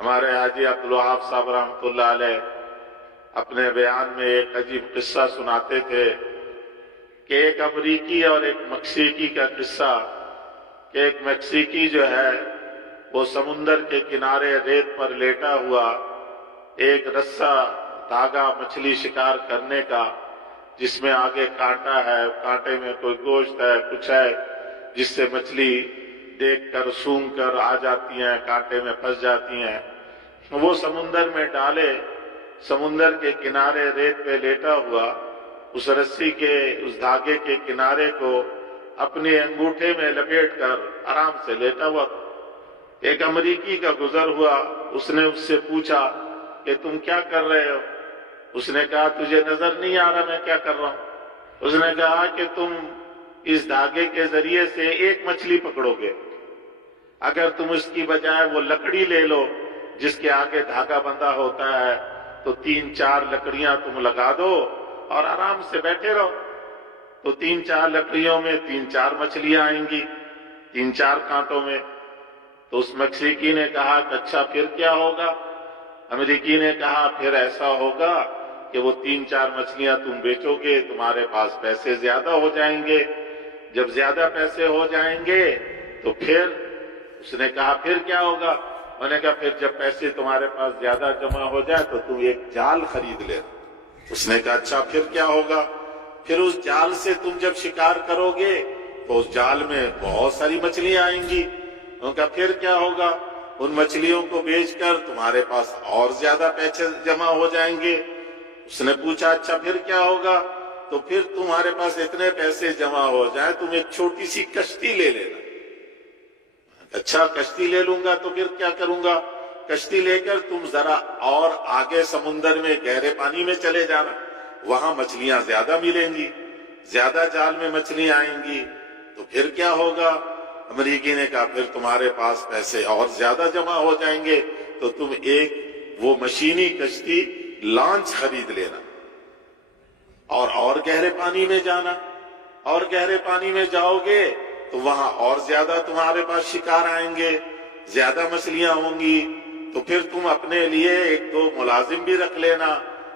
ہمارے حاجی عبدالوہاب صاحب رحمۃ اللہ علیہ اپنے بیان میں ایک عجیب قصہ سناتے تھے کہ ایک امریکی اور ایک مکسیکی کا قصہ کہ ایک مکسیکی جو ہے وہ سمندر کے کنارے ریت پر لیٹا ہوا ایک رسا دھاگا مچھلی شکار کرنے کا جس میں آگے کانٹا ہے، کانٹے میں کوئی گوشت ہے، کچھ ہے جس سے مچھلی دیکھ کر سونگھ کر آ جاتی ہیں، کانٹے میں پھنس جاتی ہیں۔ وہ سمندر میں ڈالے، سمندر کے کنارے ریت پہ لیٹا ہوا اس رسی کے اس دھاگے کے کنارے کو اپنے انگوٹھے میں لپیٹ کر آرام سے لیٹا ہوا تھا۔ ایک امریکی کا گزر ہوا، اس نے اس سے پوچھا کہ تم کیا کر رہے ہو؟ اس نے کہا تجھے نظر نہیں آ رہا میں کیا کر رہا ہوں؟ اس نے کہا کہ تم اس دھاگے کے ذریعے سے ایک مچھلی پکڑو گے، اگر تم اس کی بجائے وہ لکڑی لے لو جس کے آگے دھاگا بندھا ہوتا ہے تو 3-4 لکڑیاں تم لگا دو اور آرام سے بیٹھے رہو، تو 3-4 لکڑیوں میں 3-4 مچھلیاں آئیں گی 3-4 کانٹوں میں۔ تو اس مکسیکی نے کہا کہ اچھا پھر کیا ہوگا؟ امریکی نے کہا پھر ایسا ہوگا کہ وہ 3-4 مچھلیاں تم بیچو گے، تمہارے پاس پیسے زیادہ ہو جائیں گے، جب زیادہ پیسے ہو جائیں گے تو پھر اس نے کہا پھر کیا ہوگا؟ انہوں نے کہا پھر جب پیسے تمہارے پاس زیادہ جمع ہو جائے تو تم ایک جال خرید لے۔ اس نے کہا اچھا پھر کیا ہوگا؟ پھر اس جال سے تم جب شکار کرو گے تو اس جال میں بہت ساری مچھلیاں آئیں گی۔ انہوں نے کہا پھر کیا ہوگا؟ ان مچھلیوں کو بیچ کر تمہارے پاس اور زیادہ پیسے جمع ہو جائیں گے۔ اس نے پوچھا اچھا پھر کیا ہوگا؟ تو پھر تمہارے پاس اتنے پیسے جمع ہو جائیں تم ایک چھوٹی سی کشتی لے لینا۔ اچھا کشتی لے لوں گا تو پھر کیا کروں گا؟ کشتی لے کر تم ذرا اور آگے سمندر میں گہرے پانی میں چلے جانا، وہاں مچھلیاں زیادہ ملیں گی، زیادہ جال میں مچھلیاں آئیں گی۔ تو پھر کیا ہوگا؟ امریکی نے کہا پھر تمہارے پاس پیسے اور زیادہ جمع ہو جائیں گے تو تم ایک وہ مشینی کشتی لانچ خرید لینا اور گہرے پانی میں جانا، اور گہرے پانی میں جاؤ گے تو وہاں اور زیادہ تمہارے پاس شکار آئیں گے، زیادہ مچھلیاں ہوں گی، تو پھر تم اپنے لیے 1-2 ملازم بھی رکھ لینا،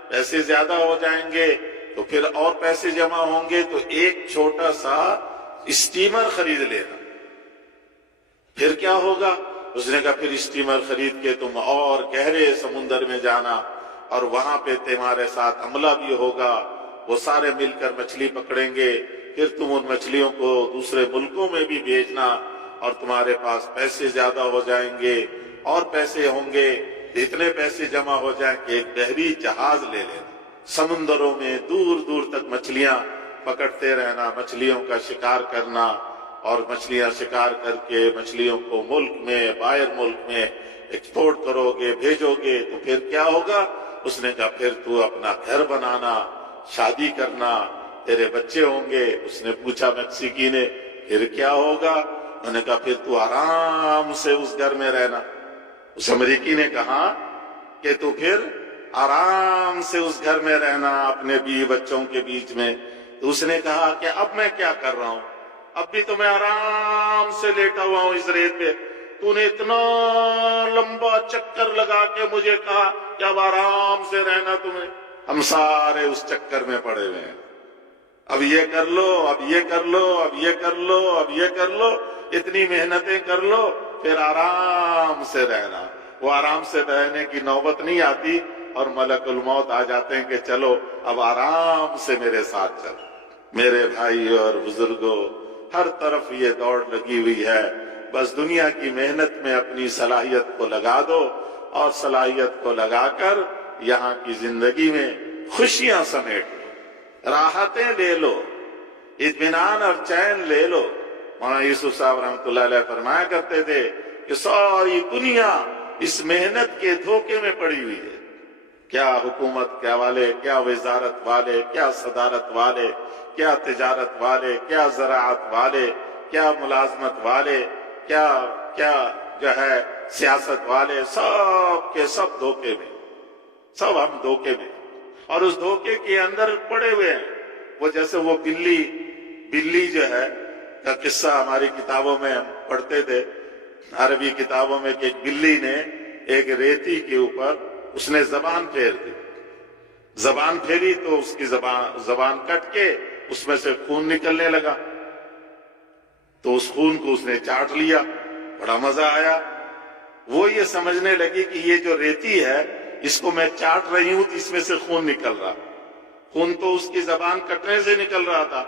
پیسے زیادہ ہو جائیں گے تو پھر اور پیسے جمع ہوں گے تو ایک چھوٹا سا اسٹیمر خرید لینا۔ پھر کیا ہوگا؟ اس نے کہا پھر اسٹیمر خرید کے تم اور گہرے سمندر میں جانا اور وہاں پہ تمہارے ساتھ عملہ بھی ہوگا، وہ سارے مل کر مچھلی پکڑیں گے، پھر تم ان مچھلیوں کو دوسرے ملکوں میں بھی بھیجنا اور تمہارے پاس پیسے زیادہ ہو جائیں گے، اور پیسے ہوں گے، اتنے پیسے جمع ہو جائیں کہ ایک بحری جہاز لے لینا، سمندروں میں دور دور تک مچھلیاں پکڑتے رہنا، مچھلیوں کا شکار کرنا، اور مچھلیاں شکار کر کے مچھلیوں کو ملک میں باہر ملک میں ایکسپورٹ کرو گے، بھیجو گے، تو پھر کیا ہوگا؟ اس نے کہا پھر تو اپنا گھر بنانا، شادی کرنا، تیرے بچے ہوں گے۔ اس نے پوچھا مکسیکی نے پھر کیا ہوگا؟ انہوں نے کہا پھر تو آرام سے اس گھر میں رہنا۔ اس امریکی نے کہا کہ تو پھر آرام سے اس گھر میں رہنا اپنے بیوی بچوں کے بیچ میں۔ تو اس نے کہا کہ اب میں کیا کر رہا ہوں؟ اب بھی تو میں آرام سے لیٹا ہوا ہوں اس ریت پہ، تو نے اتنا لمبا چکر لگا کے مجھے کہا کہ اب آرام سے رہنا تمہیں۔ ہم سارے اس چکر میں پڑے ہوئے ہیں، اب یہ کر لو، اب یہ کر لو، اب یہ کر لو، اب یہ کر لو، اتنی محنتیں کر لو، پھر آرام سے رہنا۔ وہ آرام سے رہنے کی نوبت نہیں آتی اور ملک الموت آ جاتے ہیں کہ چلو اب آرام سے میرے ساتھ چل۔ میرے بھائی اور بزرگوں، ہر طرف یہ دوڑ لگی ہوئی ہے، بس دنیا کی محنت میں اپنی صلاحیت کو لگا دو، اور صلاحیت کو لگا کر یہاں کی زندگی میں خوشیاں سمیٹ لو، راحتیں لے لو، اطمینان اور چین لے لو۔ مولانا یوسف صاحب رحمۃ اللہ علیہ فرمایا کرتے تھے کہ ساری دنیا اس محنت کے دھوکے میں پڑی ہوئی ہے، کیا حکومت کے والے، کیا وزارت والے، کیا صدارت والے، کیا تجارت والے، کیا زراعت والے، کیا ملازمت والے، کیا جو ہے سیاست والے، سب کے سب دھوکے میں، سب ہم دھوکے میں، اور اس دھوکے کے اندر پڑے ہوئے ہیں۔ وہ جیسے وہ بلی جو ہے کا قصہ ہماری کتابوں میں ہم پڑھتے تھے، عربی کتابوں میں، کہ ایک بلی نے ایک ریتی کے اوپر اس نے زبان پھیر دی. زبان پھیری تو اس کی زبان کٹ کے اس میں سے خون نکلنے لگا. تو اس خون کو اس نے چاٹ لیا. بڑا مزہ آیا. وہ یہ سمجھنے لگی کہ یہ جو ریتی ہے اس کو میں چاٹ رہی ہوں تو اس میں سے خون نکل رہا. خون تو اس کی زبان کٹنے سے نکل رہا تھا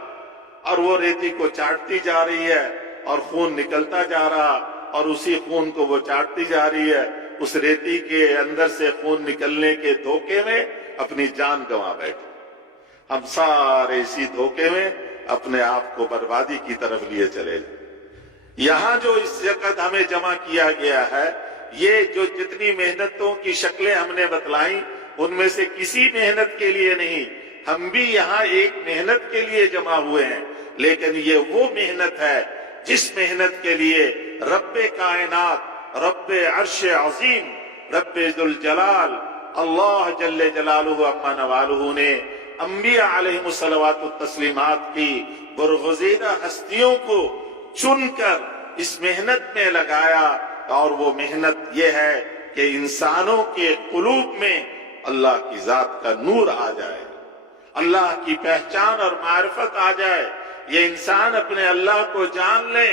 اور وہ ریتی کو چاٹتی جا رہی ہے اور خون نکلتا جا رہا اور اسی خون کو وہ چاٹتی جا رہی ہے. اس ریتی کے اندر سے خون نکلنے کے دھوکے میں اپنی جان گنوا بیٹھے. ہم سارے اسی دھوکے میں اپنے آپ کو بربادی کی طرف لیے چلے. یہاں جو اس وقت ہمیں جمع کیا گیا ہے، یہ جو جتنی محنتوں کی شکلیں ہم نے بتلائیں ان میں سے کسی محنت کے لیے نہیں. ہم بھی یہاں ایک محنت کے لیے جمع ہوئے ہیں، لیکن یہ وہ محنت ہے جس محنت کے لیے رب کائنات، رب عرش عظیم، رب ذوالجلال اللہ جل جلالہ عما نوالہ نے انبیاء علیہم الصلوات والتسلیمات کی برگزیدہ ہستیوں کو چن کر اس محنت میں لگایا. اور وہ محنت یہ ہے کہ انسانوں کے قلوب میں اللہ کی ذات کا نور آ جائے، اللہ کی پہچان اور معرفت آ جائے. یہ انسان اپنے اللہ کو جان لے،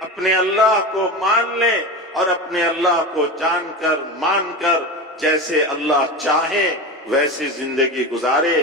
اپنے اللہ کو مان لے اور اپنے اللہ کو جان کر مان کر جیسے اللہ چاہے ویسے زندگی گزارے.